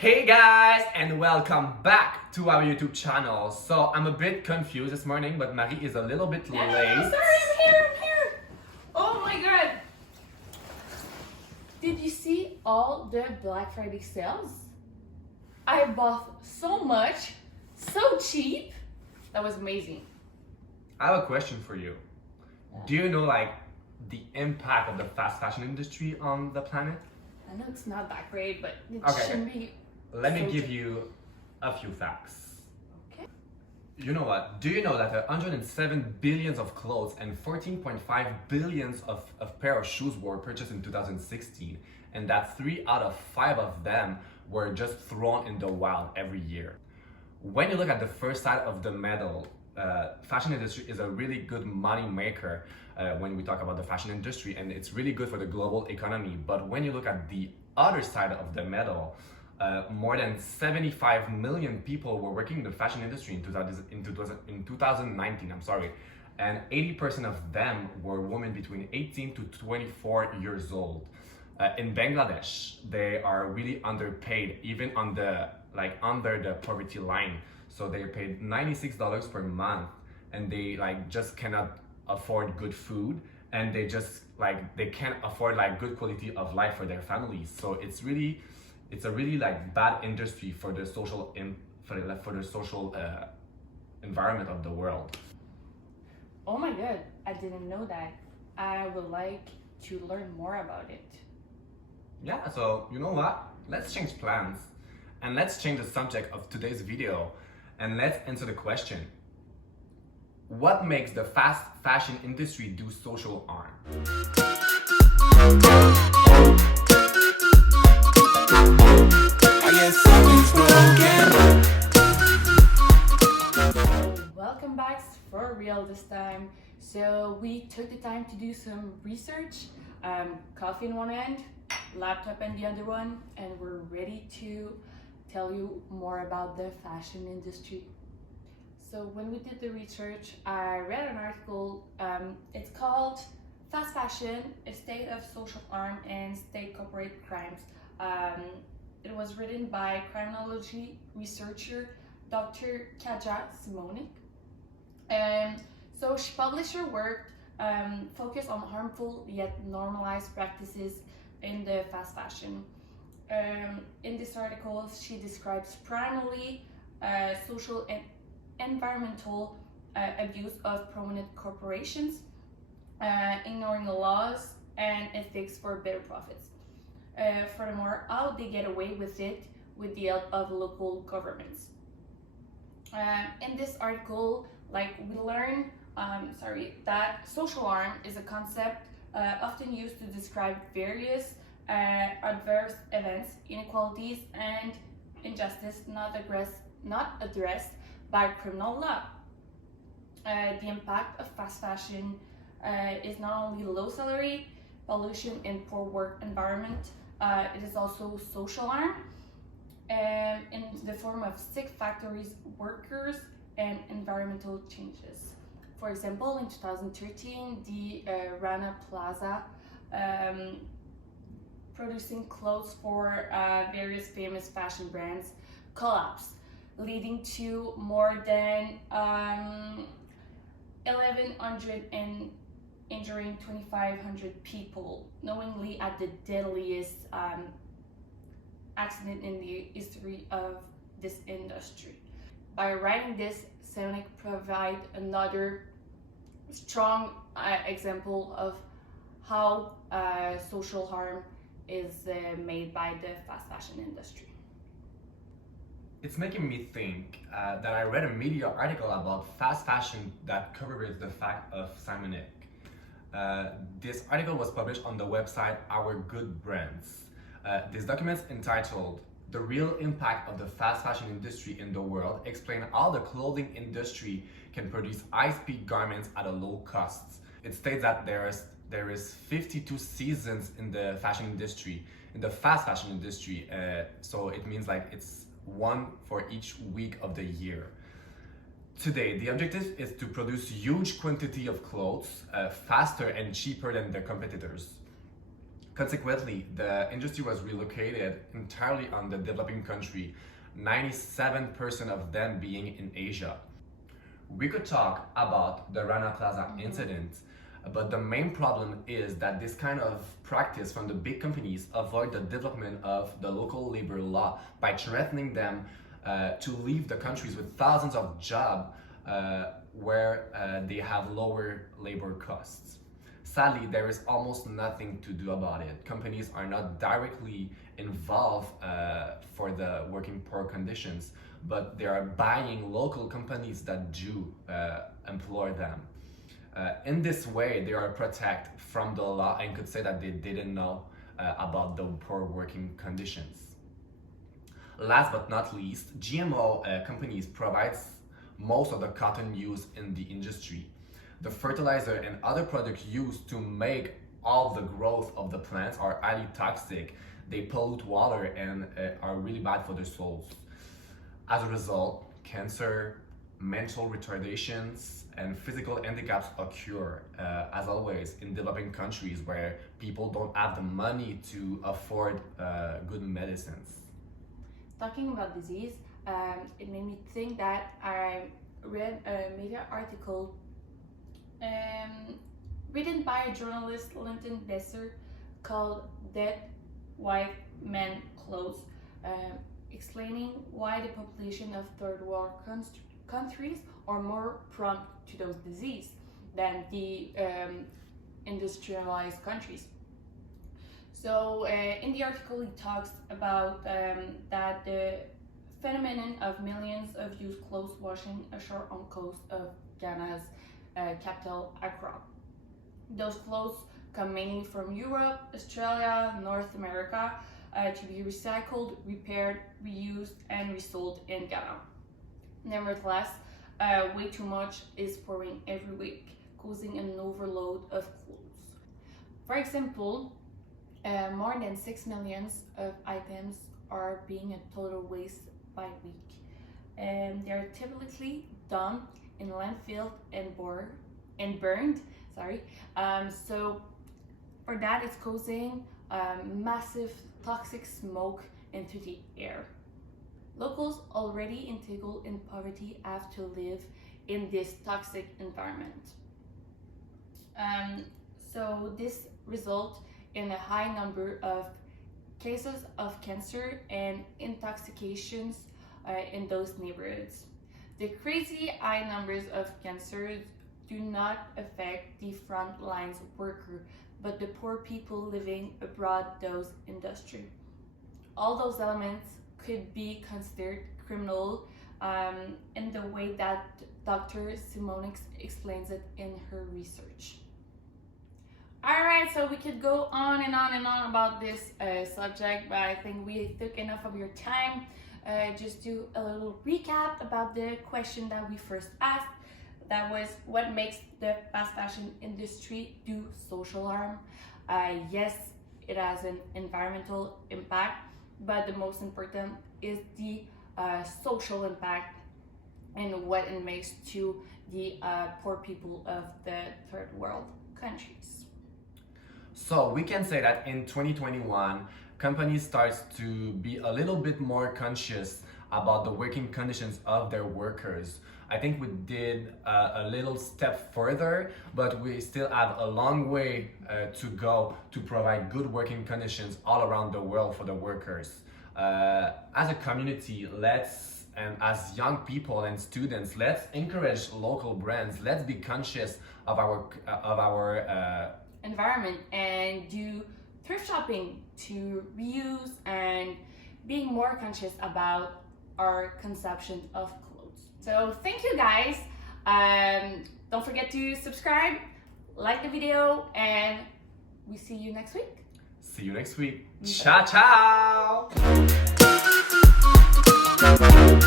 Hey guys, and welcome back to our YouTube channel. So I'm a bit confused this morning, but Marie is a little bit No, late. sorry, I'm here. Oh my god. Did you see all the Black Friday sales? I bought so much, so cheap. That was amazing. I have a question for you. Do you know the impact of the fast fashion industry on the planet? I know it's not that great, but it Okay. shouldn't be. Let me So give cheap. you a few facts. Okay. You know what? Do you know that 107 billions of clothes and 14.5 billions of pair of shoes were purchased in 2016, and that 3 out of 5 of them were just thrown in the wild every year? When you look at the first side of the medal, fashion industry is a really good money maker when we talk about the fashion industry, and it's really good for the global economy. But when you look at the other side of the medal, more than 75 million people were working in the fashion industry in 2019, and 80% of them were women between 18 to 24 years old. In Bangladesh, they are really underpaid, even under the poverty line. So they're paid $96 per month, and they just cannot afford good food, and they can't afford good quality of life for their families. So it's a really bad industry for the social environment of the world. Oh my god, I didn't know that. I would like to learn more about it. Yeah, so you know what? Let's change plans, and let's change the subject of today's video, and let's answer the question: what makes the fast fashion industry do social harm? Welcome back for real this time. So we took the time to do some research, coffee in one end, laptop in the other one, and we're ready to tell you more about the fashion industry. So when we did the research, I read an article. It's called Fast Fashion, a State of Social Harm and State Corporate Crimes. It was written by criminology researcher Dr. Kaja Simonik. So she published her work focused on harmful yet normalized practices in the fast fashion. In this article, she describes primarily social and environmental abuse of prominent corporations, ignoring the laws and ethics for better profits. Furthermore, how they get away with it with the help of local governments. In this article, we learn that social harm is a concept often used to describe various adverse events, inequalities, and injustice not addressed by criminal law. The impact of fast fashion is not only low salary, pollution, and poor work environment. It is also social harm in the form of sick factories workers and environmental changes. For example, in 2013, the Rana Plaza producing clothes for various famous fashion brands collapsed, leading to more than 1,100 and injuring 2,500 people, knowingly at the deadliest accident in the history of this industry. By writing this, Simonik provide another strong example of how social harm is made by the fast fashion industry. It's making me think that I read a media article about fast fashion that corroborates the fact of Simonik. This article was published on the website Our Good Brands. This document entitled "The Real Impact of the Fast Fashion Industry in the World" explains how the clothing industry can produce high-speed garments at a low cost. It states that there is 52 seasons in the fashion industry, in the fast fashion industry. So it means it's one for each week of the year. Today, the objective is to produce huge quantity of clothes faster and cheaper than their competitors. Consequently, the industry was relocated entirely on the developing country, 97% of them being in Asia. We could talk about the Rana Plaza incident, but the main problem is that this kind of practice from the big companies avoid the development of the local labor law by threatening them to leave the countries with thousands of jobs where they have lower labor costs. Sadly, there is almost nothing to do about it. Companies are not directly involved for the working poor conditions, but they are buying local companies that do employ them. In this way, they are protected from the law and could say that they didn't know about the poor working conditions. Last but not least, GMO companies provides most of the cotton used in the industry. The fertilizer and other products used to make all the growth of the plants are highly toxic. They pollute water and are really bad for the souls. As a result, cancer, mental retardations, and physical handicaps occur, as always, in developing countries where people don't have the money to afford good medicines. Talking about disease, it made me think that I read a media article written by a journalist, Linton Besser, called Dead White Men Clothes, explaining why the population of third world countries are more prone to those diseases than the industrialized countries. So in the article, he talks about that the phenomenon of millions of used clothes washing ashore on coast of Ghana's capital, Accra. Those clothes come mainly from Europe, Australia, North America to be recycled, repaired, reused, and resold in Ghana. Nevertheless, way too much is pouring every week, causing an overload of clothes. For example, more than 6 million of items are being a total waste by week. They are typically dumped in landfill and burned. So for that, it's causing massive toxic smoke into the air. Locals already entangled in poverty have to live in this toxic environment. So this results in a high number of cases of cancer and intoxications in those neighborhoods. The crazy high numbers of cancers do not affect the front lines worker, but the poor people living abroad those industry. All those elements could be considered criminal in the way that Dr. Simonix explains it in her research. Alright, so we could go on and on and on about this subject, but I think we took enough of your time. Just do a little recap about the question that we first asked. That was, what makes the fast fashion industry do social harm? Yes, it has an environmental impact, but the most important is the social impact and what it makes to the poor people of the third world countries. So we can say that in 2021, companies start to be a little bit more conscious about the working conditions of their workers. I think we did a little step further, but we still have a long way to go to provide good working conditions all around the world for the workers. As a community, and as young people and students, let's encourage local brands. Let's be conscious of our environment and do thrift shopping to reuse and being more conscious about our consumption of clothes. So thank you guys. Don't forget to subscribe, like the video, and we see you next week. See you next week. Bye. Ciao, ciao!